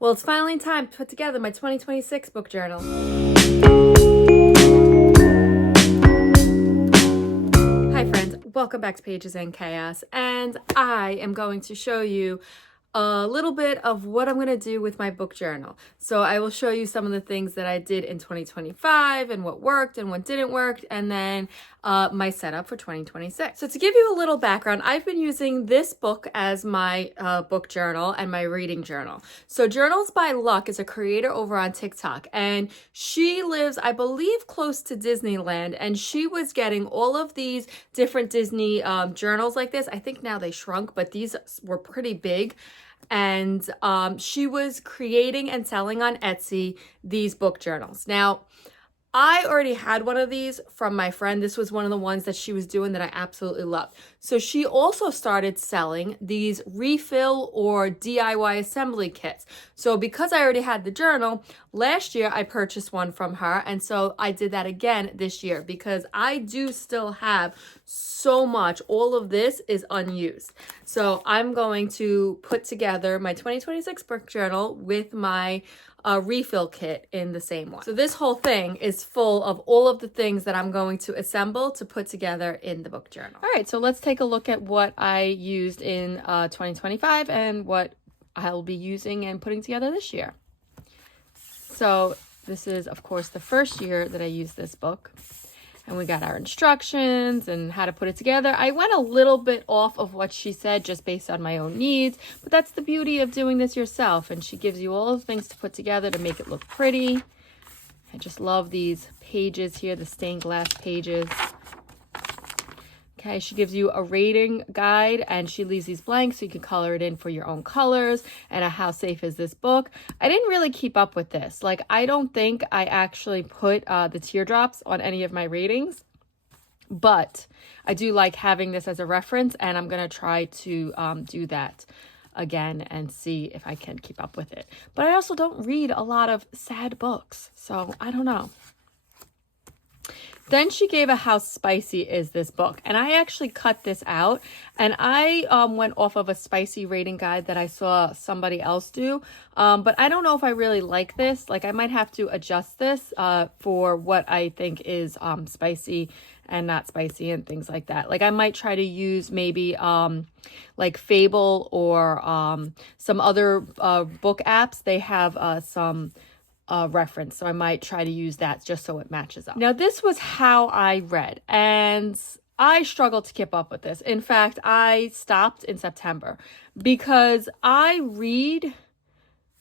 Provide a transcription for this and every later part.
Well, it's finally time to put together my 2026 book journal. Hi friends, welcome back to Pages and Chaos, and I am going to show you a little bit of what I'm going to do with my book journal. So I will show you some of the things that I did in 2025 and what worked and what didn't work, and then my setup for 2026. So to give you a little background, I've been using this book as my book journal and my reading journal. So Journals by Luck is a creator over on TikTok, and she lives, I believe, close to Disneyland, and she was getting all of these different Disney journals like this. I think now they shrunk, but these were pretty big. And she was creating and selling on Etsy these book journals. Now, I already had one of these from my friend. This was one of the ones that she was doing that I absolutely loved. So she also started selling these refill or DIY assembly kits. So because I already had the journal, last year I purchased one from her. And so I did that again this year because I do still have so much. All of this is unused. So I'm going to put together my 2026 book journal with my refill kit in the same one. So this whole thing is full of all of the things that I'm going to assemble to put together in the book journal. All right, so let's take a look at what I used in 2025 and what I'll be using and putting together this year. So this is, of course, the first year that I used this book. And we got our instructions and how to put it together. I went a little bit off of what she said just based on my own needs, but that's the beauty of doing this yourself. And she gives you all the things to put together to make it look pretty. I just love these pages here, the stained glass pages. Okay, she gives you a rating guide and she leaves these blanks so you can color it in for your own colors and how safe is this book. I didn't really keep up with this. Like, I don't think I actually put the teardrops on any of my ratings, but I do like having this as a reference, and I'm going to try to do that again and see if I can keep up with it. But I also don't read a lot of sad books, so I don't know. Then she gave a how spicy is this book. And I actually cut this out. And I went off of a spicy rating guide that I saw somebody else do. But I don't know if I really like this. Like, I might have to adjust this for what I think is spicy and not spicy and things like that. Like, I might try to use maybe like Fable or some other book apps. They have some reference, so I might try to use that just so it matches up. Now, this was how I read, and I struggled to keep up with this. In fact, I stopped in September because I read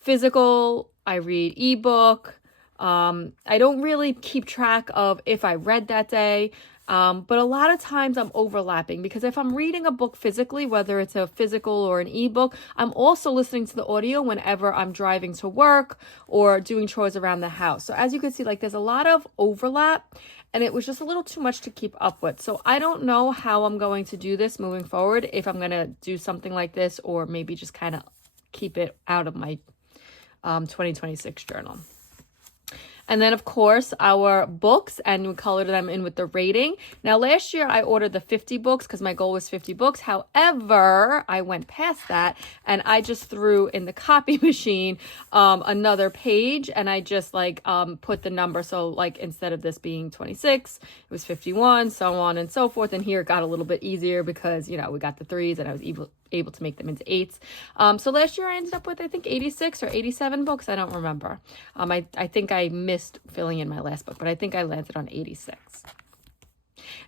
physical, I read ebook. I don't really keep track of if I read that day. But a lot of times I'm overlapping because if I'm reading a book physically, whether it's a physical or an ebook, I'm also listening to the audio whenever I'm driving to work or doing chores around the house. So as you can see, like, there's a lot of overlap, and it was just a little too much to keep up with. So I don't know how I'm going to do this moving forward, if I'm going to do something like this or maybe just kind of keep it out of my 2026 journal. And then, of course, our books, and we colored them in with the rating. Now, last year, I ordered the 50 books because my goal was 50 books. However, I went past that, and I just threw in the copy machine another page, and I just, like, put the number. So, like, instead of this being 26, it was 51, so on and so forth. And here it got a little bit easier because, you know, we got the 3s, and I was able to make them into 8s. So last year I ended up with, I think, 86 or 87 books. I don't remember. I think I missed filling in my last book, but I think I landed on 86.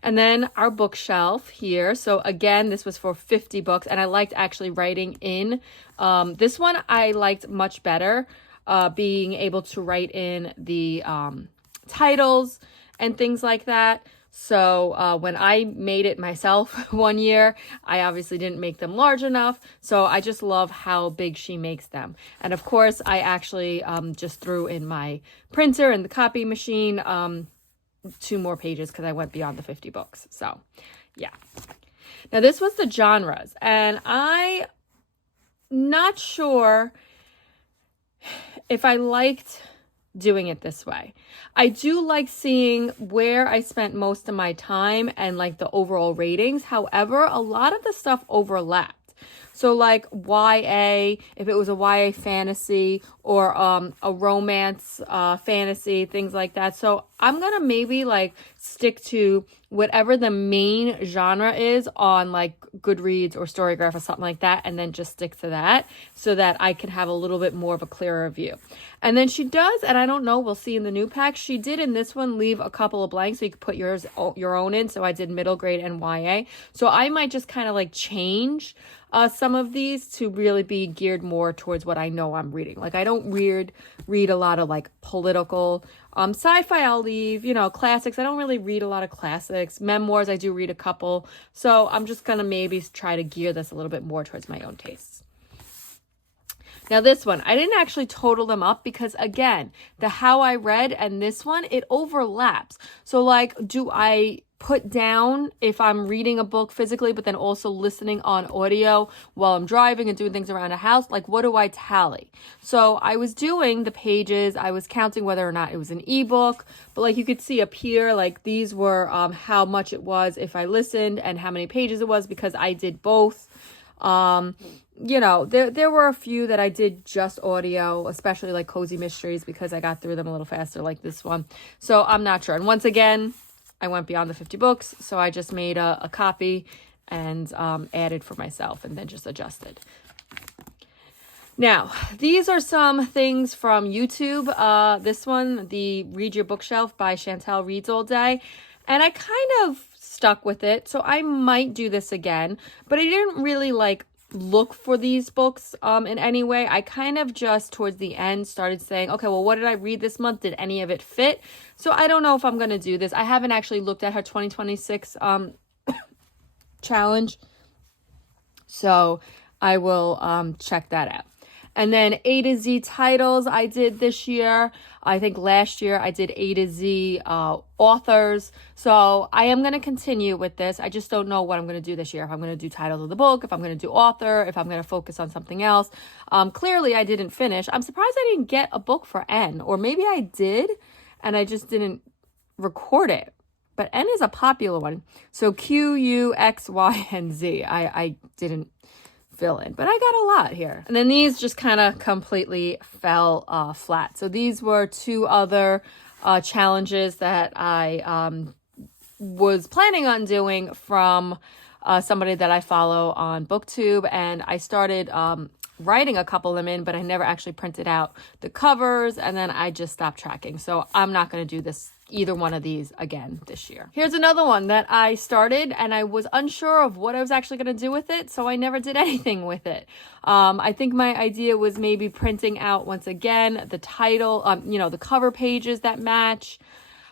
And then our bookshelf here. So again, this was for 50 books, and I liked actually writing in. This one I liked much better, being able to write in the titles and things like that. So when I made it myself one year, I obviously didn't make them large enough. So I just love how big she makes them. And of course, I actually just threw in my printer and the copy machine 2 more pages because I went beyond the 50 books. So yeah. Now this was the genres, and I'm not sure if I liked doing it this way. I do like seeing where I spent most of my time and like the overall ratings. However, a lot of the stuff overlapped. So like YA, if it was a YA fantasy or a romance fantasy, things like that. So I'm gonna maybe like stick to whatever the main genre is on like Goodreads or Storygraph or something like that, and then just stick to that so that I can have a little bit more of a clearer view. And then she does, and I don't know, we'll see in the new pack, she did in this one leave a couple of blanks so you could put your own in. So I did middle grade and YA. So I might just kind of like change some of these to really be geared more towards what I know I'm reading. Like I don't read a lot of like political sci-fi. I'll leave, classics. I don't really read a lot of classics. Memoirs, I do read a couple. So I'm just gonna maybe try to gear this a little bit more towards my own tastes. Now this one, I didn't actually total them up because again, the How I Read and this one, it overlaps. So like, do I put down if I'm reading a book physically, but then also listening on audio while I'm driving and doing things around the house? Like, what do I tally? So I was doing the pages, I was counting whether or not it was an ebook, but like you could see up here, like these were how much it was if I listened and how many pages it was because I did both. There were a few that I did just audio, especially like Cozy Mysteries because I got through them a little faster like this one. So I'm not sure. And once again, I went beyond the 50 books. So I just made a copy and added for myself and then just adjusted. Now, these are some things from YouTube. This one, the Read Your Bookshelf by Chantel Reads All Day. And I kind of stuck with it. So I might do this again, but I didn't really like look for these books in any way. I kind of just towards the end started saying, okay, well, what did I read this month? Did any of it fit? So I don't know if I'm going to do this. I haven't actually looked at her 2026 challenge. So I will check that out. And then A to Z titles I did this year. I think last year I did A to Z authors. So I am going to continue with this. I just don't know what I'm going to do this year. If I'm going to do titles of the book, if I'm going to do author, if I'm going to focus on something else. Clearly I didn't finish. I'm surprised I didn't get a book for N, or maybe I did and I just didn't record it. But N is a popular one. So Q, U, X, Y, and Z. I didn't fill in, but I got a lot here. And then these just kind of completely fell flat. So these were two other challenges that I was planning on doing from somebody that I follow on BookTube, and I started writing a couple of them in, but I never actually printed out the covers, and then I just stopped tracking. So I'm not going to do either one of these again this year. Here's another one that I started and I was unsure of what I was actually going to do with it, so I never did anything with it. I think my idea was maybe printing out once again the title, the cover pages that match.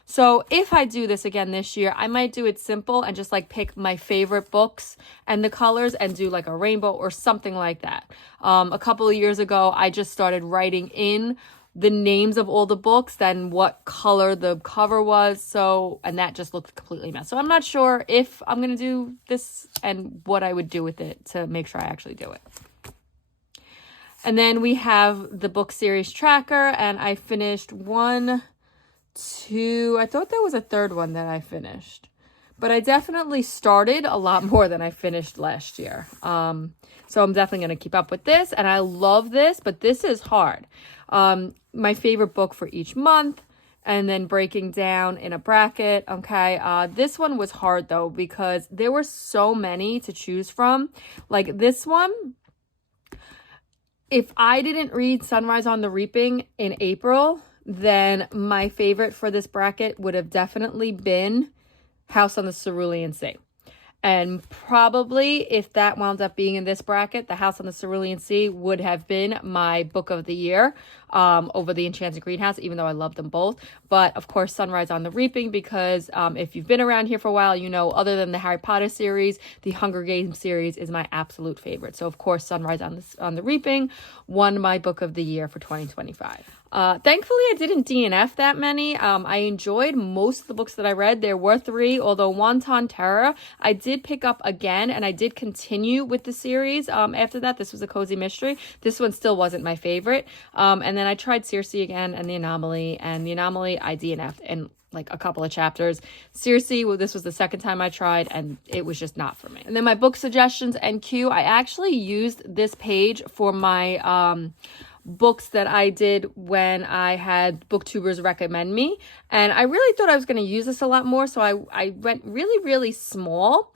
So if I do this again this year, I might do it simple and just like pick my favorite books and the colors and do like a rainbow or something like that. A couple of years ago, I just started writing in the names of all the books, then what color the cover was. And that just looked completely messed. So I'm not sure if I'm going to do this and what I would do with it to make sure I actually do it. And then we have the book series tracker, and I finished 1, 2, I thought there was a third one that I finished, but I definitely started a lot more than I finished last year. So I'm definitely going to keep up with this, and I love this, but this is hard. My favorite book for each month, and then breaking down in a bracket. Okay. This one was hard though, because there were so many to choose from. Like this one, if I didn't read Sunrise on the Reaping in April, then my favorite for this bracket would have definitely been House on the Cerulean Sea. And probably if that wound up being in this bracket, The House on the Cerulean Sea would have been my book of the year over The Enchanted Greenhouse, even though I love them both. But of course, Sunrise on the Reaping, because if you've been around here for a while, you know, other than the Harry Potter series, the Hunger Games series is my absolute favorite. So of course, Sunrise on the Reaping won my book of the year for 2025. Thankfully, I didn't DNF that many. I enjoyed most of the books that I read. There were 3, although Wonton Terror, I did pick up again, and I did continue with the series. After that, this was a cozy mystery. This one still wasn't my favorite. And then I tried Circe again and The Anomaly, I DNF'd. And like a couple of chapters. Seriously, well, this was the second time I tried and it was just not for me. And then my book suggestions and queue, I actually used this page for my books that I did when I had booktubers recommend me. And I really thought I was going to use this a lot more. So I went really, really small.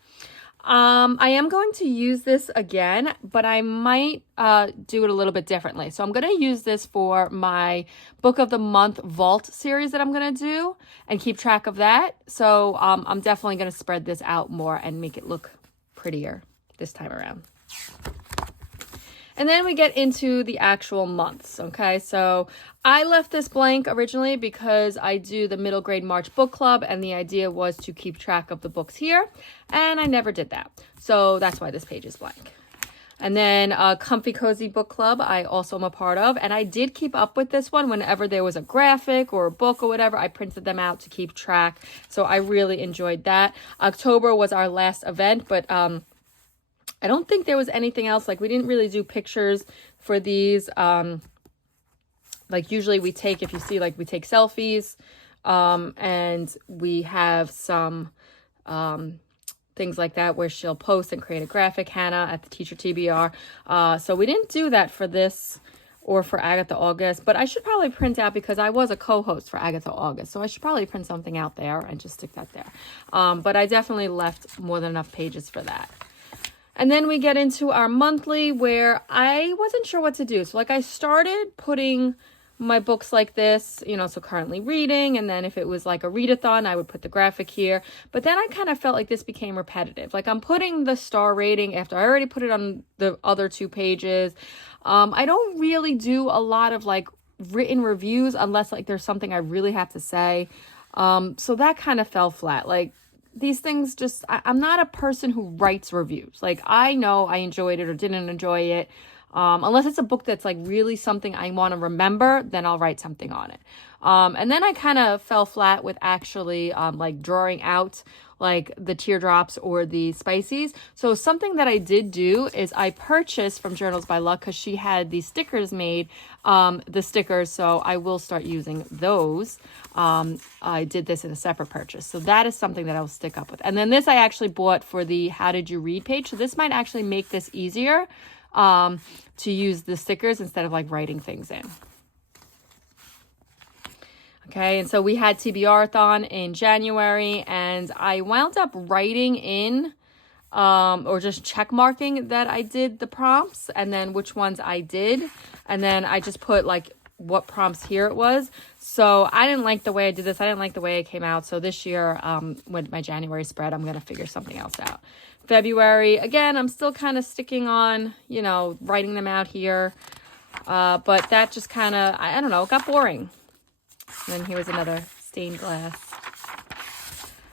I am going to use this again, but I might do it a little bit differently. So I'm going to use this for my book of the month vault series that I'm going to do and keep track of that. So I'm definitely going to spread this out more and make it look prettier this time around. And then we get into the actual months, okay? So I left this blank originally because I do the middle grade March book club, and the idea was to keep track of the books here, and I never did that. So that's why this page is blank. And then Comfy Cozy Book Club, I also am a part of, and I did keep up with this one whenever there was a graphic or a book or whatever. I printed them out to keep track, so I really enjoyed that. October was our last event, but I don't think there was anything else. Like, we didn't really do pictures for these. Like, usually we take, if you see, like, we take selfies, and we have some things like that where she'll post and create a graphic, Hannah at the Teacher TBR. So we didn't do that for this or for Agatha August, but I should probably print out, because I was a co-host for Agatha August, so I should probably print something out there and just stick that there. But I definitely left more than enough pages for that. And then we get into our monthly, where I wasn't sure what to do. So like, I started putting my books like this, you know, so currently reading, and then if it was like a readathon, I would put the graphic here. But then I kind of felt like this became repetitive. Like, I'm putting the star rating after I already put it on the other 2 pages. I don't really do a lot of like written reviews unless like there's something I really have to say. So that kind of fell flat. Like, these things just, I'm not a person who writes reviews. Like, I know I enjoyed it or didn't enjoy it. Unless it's a book that's like really something I want to remember, then I'll write something on it. And then I kind of fell flat with actually like drawing out like the teardrops or the spices. So something that I did do is I purchased from Journals by Luck, because she had these stickers made, the stickers. So I will start using those. I did this in a separate purchase. So that is something that I'll stick up with. And then this I actually bought for the How Did You Read page. So this might actually make this easier to use the stickers instead of like writing things in. Okay, and so we had TBR-a-thon in January, and I wound up writing in or just check marking that I did the prompts and then which ones I did. And then I just put like what prompts here it was. So I didn't like the way I did this. I didn't like the way it came out. So this year, with my January spread, I'm going to figure something else out. February, again, I'm still kind of sticking on, you know, writing them out here. But that just kind of, I don't know, it got boring. And then here was another stained glass.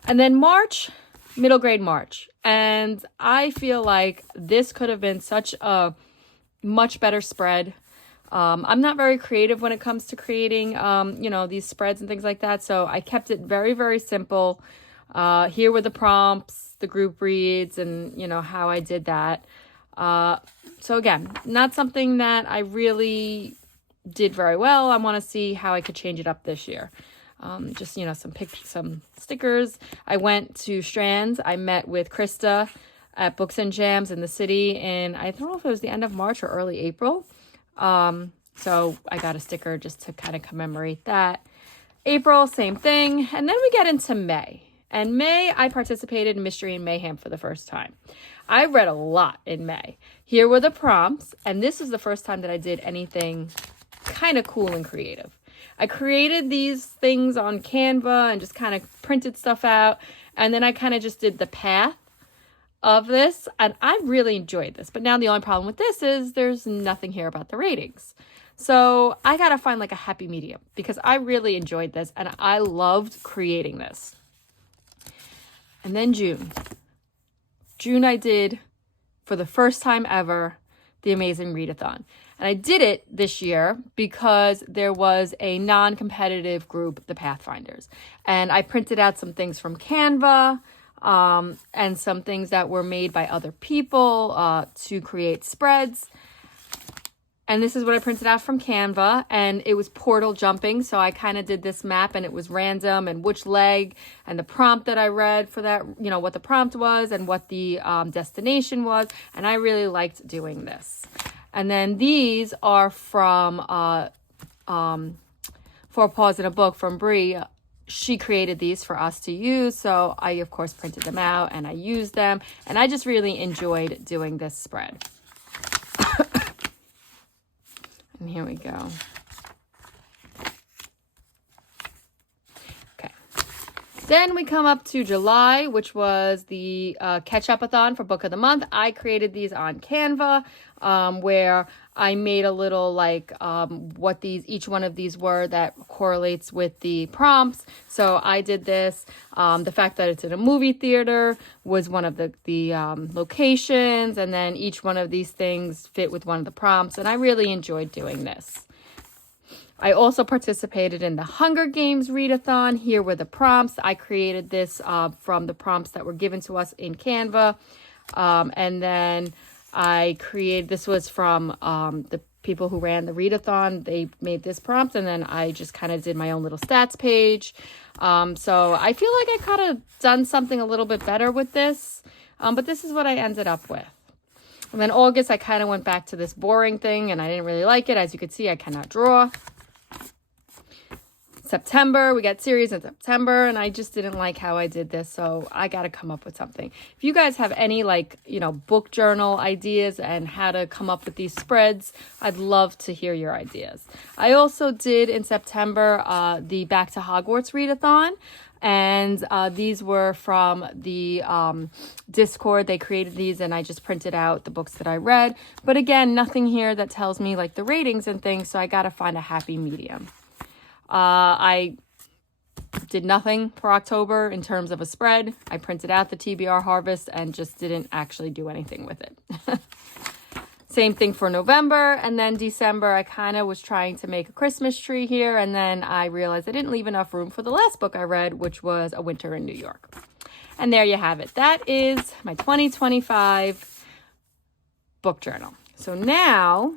And then March, middle grade March. And I feel like this could have been such a much better spread. I'm not very creative when it comes to creating, you know, these spreads and things like that. So I kept it very, very simple. Here were the prompts, the group reads, and, you know, how I did that. So again, not something that I really did very well. I want to see how I could change it up this year. Just, you know, some stickers. I went to Strands. I met with Krista at Books and Jams in the city, and I don't know if it was the end of March or early April. So I got a sticker just to kind of commemorate that. April, same thing. And then we get into May. And May, I participated in Mystery and Mayhem for the first time. I read a lot in May. Here were the prompts, and this was the first time that I did anything kind of cool and creative. I created these things on Canva and just kind of printed stuff out, and then I kind of just did the path of this, and I really enjoyed this. But now the only problem with this is there's nothing here about the ratings. So I gotta find like a happy medium, because I really enjoyed this and I loved creating this. And then June I did, for the first time ever, the Amazing Readathon. And I did it this year because there was a non-competitive group, the Pathfinders. And I printed out some things from Canva, and some things that were made by other people to create spreads. And this is what I printed out from Canva, and it was portal jumping. So I kind of did this map, and it was random, and which leg, and the prompt that I read for that, you know, what the prompt was and what the destination was. And I really liked doing this. And then these are from 4 Paws in a Book from Brie. She created these for us to use. So I, of course, printed them out and I used them. And I just really enjoyed doing this spread. And here we go. Okay. Then we come up to July, which was the catch-up-a-thon for Book of the Month. I created these on Canva, where I made a little like what each one of these were that correlates with the prompts. So I did this. The fact that it's in a movie theater was one of the locations, and then each one of these things fit with one of the prompts, and I really enjoyed doing this. I also participated in the Hunger Games readathon. Here were the prompts. I created this from the prompts that were given to us in Canva, and then I created, this was from the people who ran the readathon. They made this prompt, and then I just kind of did my own little stats page. So I feel like I could have done something a little bit better with this, but this is what I ended up with. And then August, I kind of went back to this boring thing, and I didn't really like it. As you can see, I cannot draw. September, we got series in September, and I just didn't like how I did this, so I got to come up with something. If you guys have any, like, you know, book journal ideas and how to come up with these spreads, I'd love to hear your ideas. I also did in September the Back to Hogwarts readathon, and these were from the Discord. They created these, and I just printed out the books that I read. But again, nothing here that tells me like the ratings and things, so I got to find a happy medium. I did nothing for October in terms of a spread. I printed out the TBR Harvest and just didn't actually do anything with it. Same thing for November. And then December, I kind of was trying to make a Christmas tree here. And then I realized I didn't leave enough room for the last book I read, which was A Winter in New York. And there you have it. That is my 2025 book journal. So now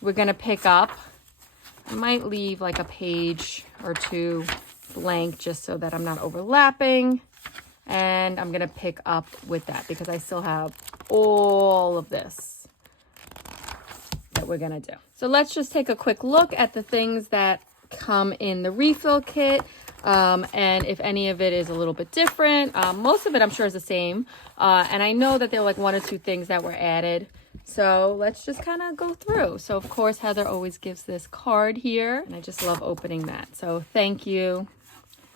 we're going to pick up. I might leave like a page or two blank just so that I'm not overlapping. And I'm going to pick up with that because I still have all of this that we're going to do. So let's just take a quick look at the things that come in the refill kit. And if any of it is a little bit different, most of it I'm sure is the same. And I know that there were like 1 or 2 things that were added. So let's just kind of go through. So of course, Heather always gives this card here, and I just love opening that. So thank you.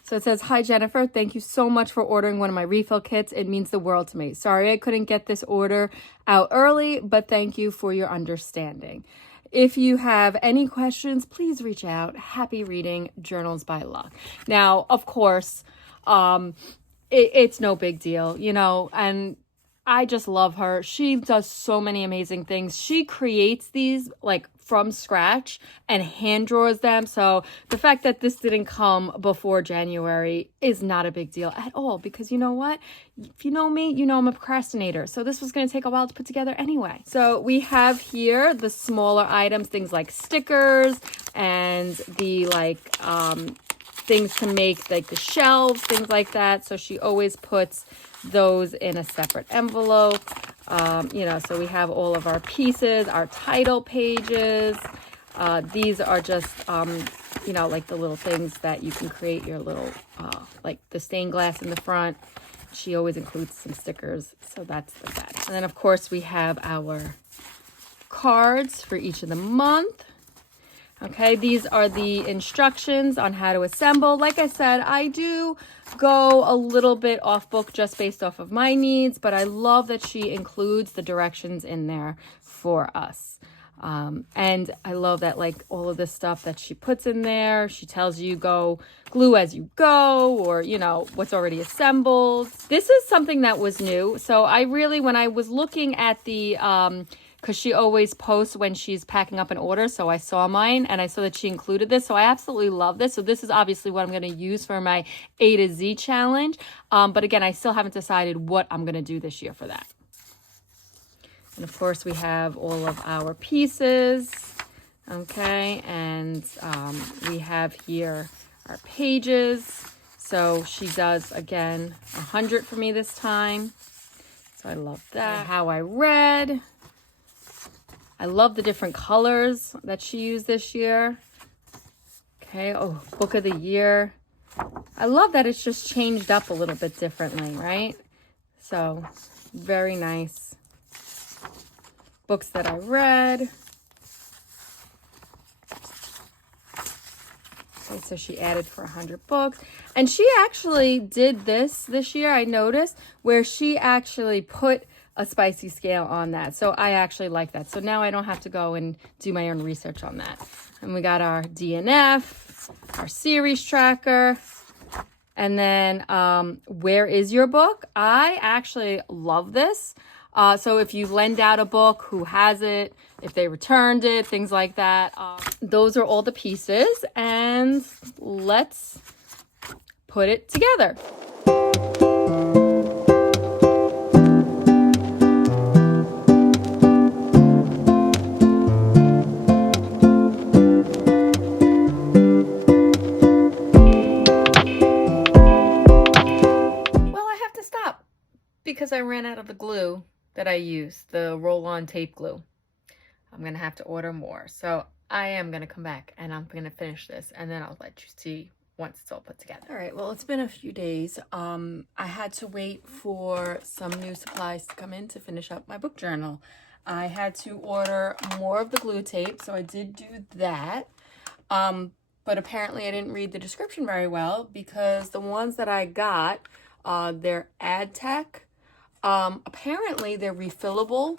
So it says, "Hi Jennifer, thank you so much for ordering one of my refill kits. It means the world to me. Sorry I couldn't get this order out early, but thank you for your understanding. If you have any questions, please reach out. Happy reading, Journals by Luck." Now, of course, it's no big deal, you know, and I just love her. She does so many amazing things. She creates these like from scratch and hand draws them. So the fact that this didn't come before January is not a big deal at all, because you know what? If you know me, you know I'm a procrastinator. So this was going to take a while to put together anyway. So we have here the smaller items, things like stickers and the like things to make like the shelves, things like that. So she always puts those in a separate envelope. You know, so we have all of our pieces, our title pages. These are just, you know, like the little things that you can create your little, like the stained glass in the front. She always includes some stickers, so that's the that. And then, of course, we have our cards for each of the month. Okay, these are the instructions on how to assemble. Like I said, I do go a little bit off book just based off of my needs, but I love that she includes the directions in there for us. And I love that, like, all of this stuff that she puts in there, she tells you go glue as you go, or, you know, what's already assembled. This is something that was new. So I really, when I was looking at the, because she always posts when she's packing up an order. So I saw mine and I saw that she included this. So I absolutely love this. So this is obviously what I'm going to use for my A to Z challenge. But again, I still haven't decided what I'm going to do this year for that. And of course we have all of our pieces. Okay, and we have here our pages. So she does, again, 100 for me this time. So I love that. And how I read. I love the different colors that she used this year. Okay, oh, book of the year. I love that it's just changed up a little bit differently, right? So, very nice. Books that I read. Okay, so she added for 100 books. And she actually did this year, I noticed, where she actually put a spicy scale on that. So I actually like that. So now I don't have to go and do my own research on that. And we got our DNF, our series tracker, and then where is your book? I actually love this. So if you lend out a book, who has it, if they returned it, things like that. Those are all the pieces, and let's put it together. Because I ran out of the glue that I used, the roll-on tape glue. I'm going to have to order more. So I am going to come back and I'm going to finish this, and then I'll let you see once it's all put together. All right, well, it's been a few days. I had to wait for some new supplies to come in to finish up my book journal. I had to order more of the glue tape, so I did do that. But apparently I didn't read the description very well, because the ones that I got, they're AdTech. Apparently they're refillable.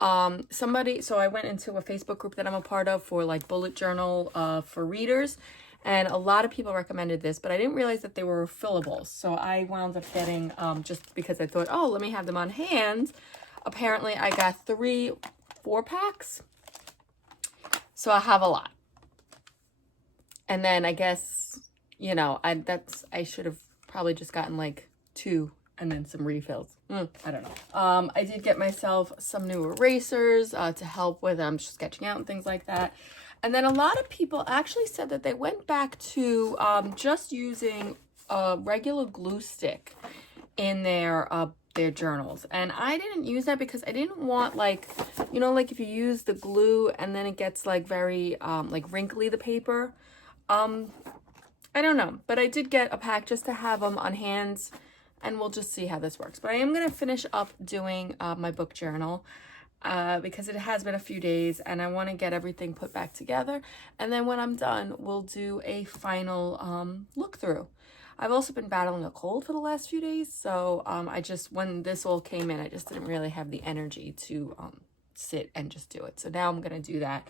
So I went into a Facebook group that I'm a part of for like bullet journal for readers, and a lot of people recommended this, but I didn't realize that they were refillable. So I wound up getting, just because I thought, oh, let me have them on hand. Apparently I got 3 4-packs. So I have a lot. And then I guess, you know, I should have probably just gotten like 2 and then some refills. I don't know. I did get myself some new erasers to help with sketching out and things like that. And then a lot of people actually said that they went back to just using a regular glue stick in their journals. And I didn't use that because I didn't want, like, you know, like if you use the glue and then it gets like very like wrinkly, the paper. I don't know, but I did get a pack just to have them on hand, and we'll just see how this works. But I am going to finish up doing my book journal because it has been a few days, and I want to get everything put back together. And then when I'm done, we'll do a final look through. I've also been battling a cold for the last few days, so when this all came in, I just didn't really have the energy to sit and just do it. So now I'm going to do that,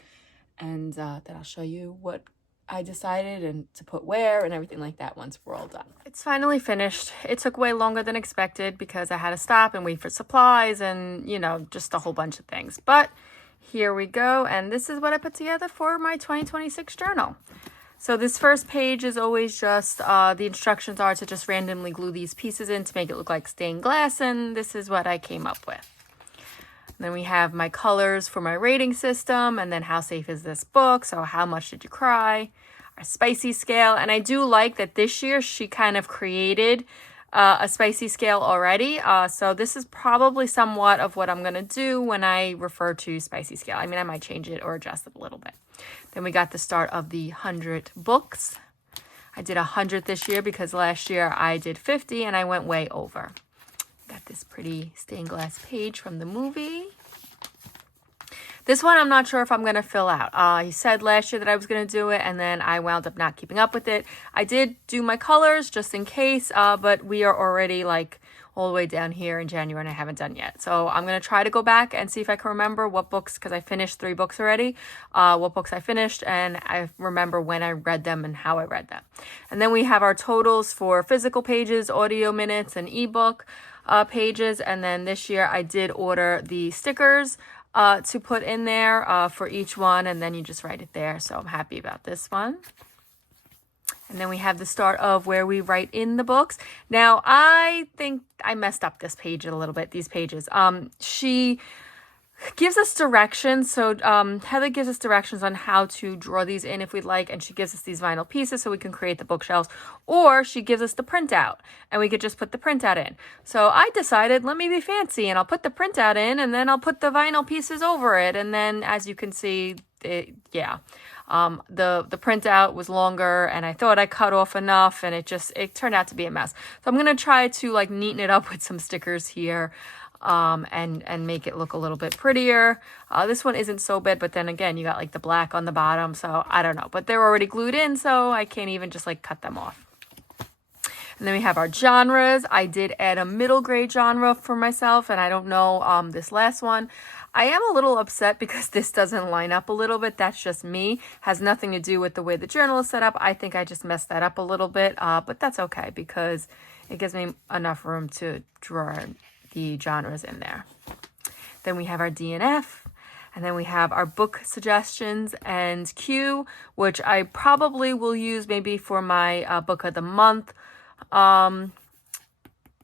and then I'll show you what I decided and to put where and everything like that once we're all done. It's finally finished. It took way longer than expected because I had to stop and wait for supplies and, you know, just a whole bunch of things. But here we go, and this is what I put together for my 2026 journal. So this first page is always just, the instructions are to just randomly glue these pieces in to make it look like stained glass, and this is what I came up with. Then we have my colors for my rating system, and then how safe is this book? So how much did you cry? Our spicy scale. And I do like that this year she kind of created a spicy scale already. So this is probably somewhat of what I'm going to do when I refer to spicy scale. I mean, I might change it or adjust it a little bit. Then we got the start of the 100 books. I did 100 this year because last year I did 50 and I went way over. Got this pretty stained glass page from the movie. This one I'm not sure if I'm going to fill out. He said last year that I was going to do it, and then I wound up not keeping up with it. I did do my colors just in case, but we are already like all the way down here in January and I haven't done yet. So I'm going to try to go back and see if I can remember what books, because I finished 3 books already, what books I finished, and I remember when I read them and how I read them. And then we have our totals for physical pages, audio minutes, and ebook pages. And then this year I did order the stickers to put in there for each one, and then you just write it there. So I'm happy about this one. And then we have the start of where we write in the books. Now, I think I messed up this page a little bit, these pages. She gives us directions. So Heather gives us directions on how to draw these in if we'd like, and she gives us these vinyl pieces so we can create the bookshelves, or she gives us the printout and we could just put the printout in. So I decided, let me be fancy, and I'll put the printout in and then I'll put the vinyl pieces over it. And then as you can see, the printout was longer, and I thought I cut off enough, and it turned out to be a mess. So I'm gonna try to like neaten it up with some stickers here, and make it look a little bit prettier. This one isn't so bad, but then again, you got like the black on the bottom, so I don't know. But they're already glued in, so I can't even just like cut them off. And then we have our genres. I did add a middle grade genre for myself, and I don't know this last one. I am a little upset because this doesn't line up a little bit. That's just me. Has nothing to do with the way the journal is set up. I think I just messed that up a little bit, but that's okay because it gives me enough room to draw the genres in there. Then we have our DNF, and then we have our book suggestions and Q, which I probably will use maybe for my book of the month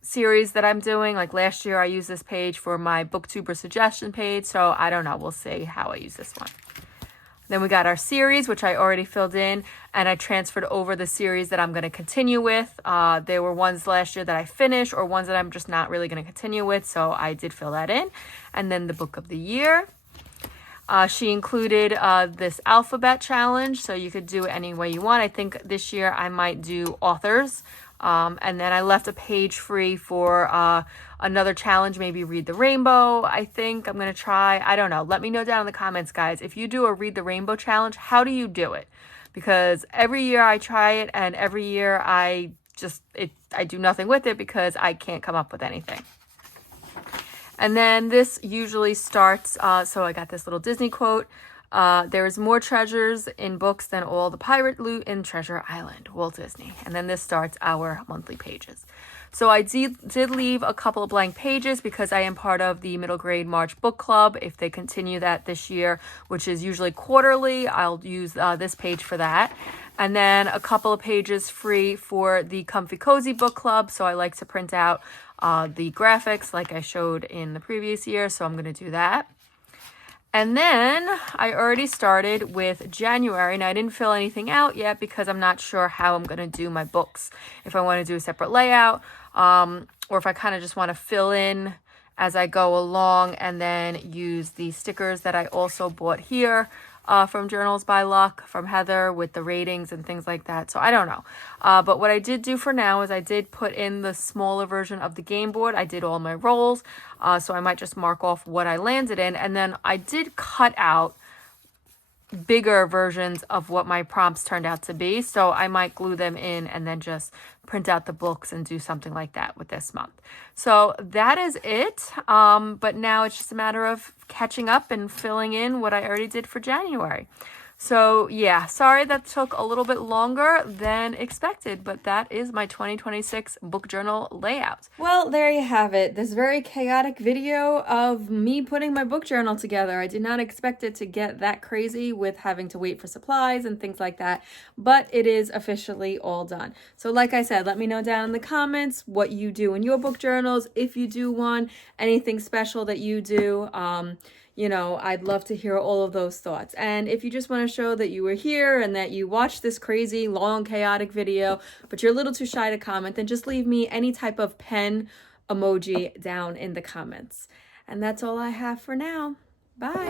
series that I'm doing. Like last year I used this page for my booktuber suggestion page, so I don't know, we'll see how I use this one. Then we got our series, which I already filled in, and I transferred over the series that I'm going to continue with. There were ones last year that I finished or ones that I'm just not really going to continue with, so I did fill that in. And then the book of the year. She included this alphabet challenge, so you could do it any way you want. I think this year I might do authors. And then I left a page free for another challenge, maybe Read the Rainbow. I think I'm going to try. I don't know. Let me know down in the comments, guys. If you do a Read the Rainbow challenge, how do you do it? Because every year I try it, and every year I do nothing with it because I can't come up with anything. And then this usually starts, so I got this little Disney quote. There is more treasures in books than all the pirate loot in Treasure Island, Walt Disney. And then this starts our monthly pages. So I did leave a couple of blank pages because I am part of the middle grade March book club. If they continue that this year, which is usually quarterly, I'll use this page for that. And then a couple of pages free for the Comfy Cozy book club. So I like to print out the graphics like I showed in the previous year. So I'm going to do that. And then I already started with January, and I didn't fill anything out yet because I'm not sure how I'm going to do my books. If I want to do a separate layout, or if I kind of just want to fill in as I go along and then use the stickers that I also bought here from Journals by Luck from Heather with the ratings and things like that. So I don't know. But what I did do for now is I did put in the smaller version of the game board. I did all my rolls. So I might just mark off what I landed in. And then I did cut out bigger versions of what my prompts turned out to be. So I might glue them in and then just print out the books and do something like that with this month. So that is it. But now it's just a matter of catching up and filling in what I already did for January. So yeah, sorry that took a little bit longer than expected, but that is my 2026 book journal layout. Well, there you have it. This very chaotic video of me putting my book journal together. I did not expect it to get that crazy with having to wait for supplies and things like that, but it is officially all done. So like I said, let me know down in the comments what you do in your book journals, if you do one, anything special that you do. You know, I'd love to hear all of those thoughts. And if you just want to show that you were here and that you watched this crazy, long, chaotic video, but you're a little too shy to comment, then just leave me any type of pen emoji down in the comments. And that's all I have for now. Bye.